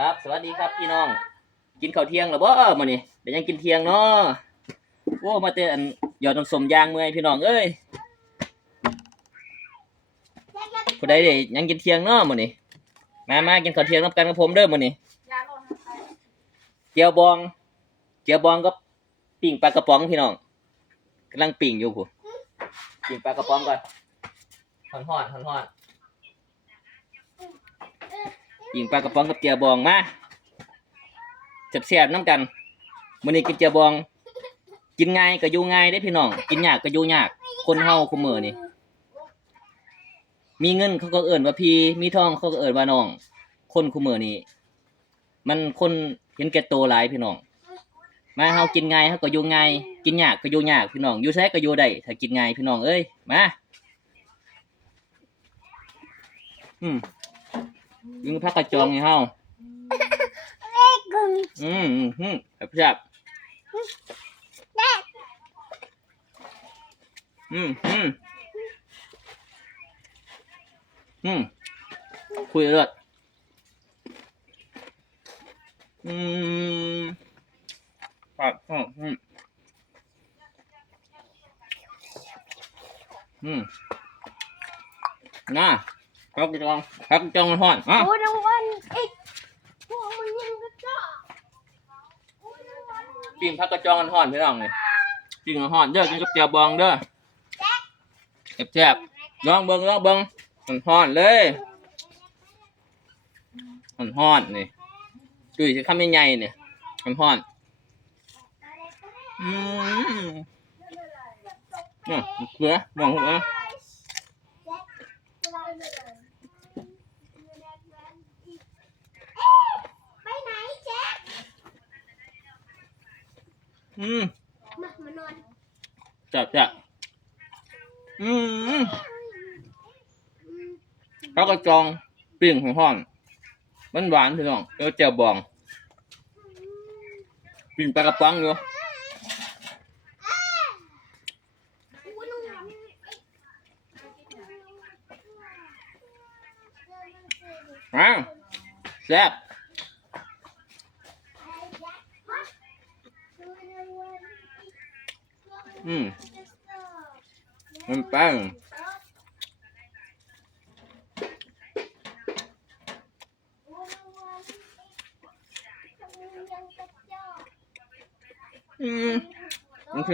ครับ สวัสดีครับพี่น้อง กินข้าวเที่ยงแล้วบ่มื้อนี้เดี๋ยวยังกินเที่ยงเนาะโอ้มาแต่อันยอดน้ำสมยางเมื่อยพี่น้องเอ้ยผู้ใดได้ยังกินเที่ยงเนาะมื้อนี้มามากินข้าวเที่ยงนํกันกับผมเด้อมื้อนี้ยาหนไปเจียวบองเจียวบองก็ปิ้งปลากระป๋องพี่น้องกำลังปิ้งอยู่ผู้ปิ้งปลากระป๋องก่อนฮ้อนๆฮ้อน ปิ้งปลากระป๋องกับเจียบองมาจับแซ่บน้ำกันมื้อนี้กินเจียบอง กินง่ายก็อยู่ง่ายได้พี่น้อง กินยากก็อยู่ยาก คนเฮาคุมื้อนี่มีเงินเขาก็เอิ้นว่าพี่ มีทองเขาก็เอิ้นว่าน้อง คนคุมื้อนี้มันคนเห็นแก่โตวหลายพี่น้อง มาเฮากินง่ายเฮาก็อยู่ง่าย กินยากก็อยู่ยากพี่น้องอยู่ไสก็อยู่ได้ถ้ากินง่ายพี่น้องเอ้ยมาอืม ยิงพักกระจองให้เฮาอืมอืมอืมแบบแซ่บอืมอืมอืมคุยเลือดอืมครับอืมอืมอืมน่า พักกระจองพักกระจองมันห่อนอะโอ้ยรางวัลอีกพวกมันยังกระจ้าโอ้ยรางวัลปิ้งพักกระจองกันห่อนพี่น้องเลยปิ้งกันห่อนเด้อกินกับเจียวบองเด้อแซ่บๆลองเบิ่งลองเบิ่งมันห่อนเลยมันห่อนนี่จุ้ยสิคำใหญ่ๆเนี่ยมันห่อนอืมเนี่ยเกลือมองหัวไปไหนแจ๊ค อืมมามานอนแซ่บแซ่บอืมพักกระจองปิ้งห่อนๆมันหวานพี่น้องแล้วเจียวบอง ปิ้งปลากระป๋องอยู่โอ้ยรางวัลอ้าวแซ่บ อืมมันแป้งอืมโอเค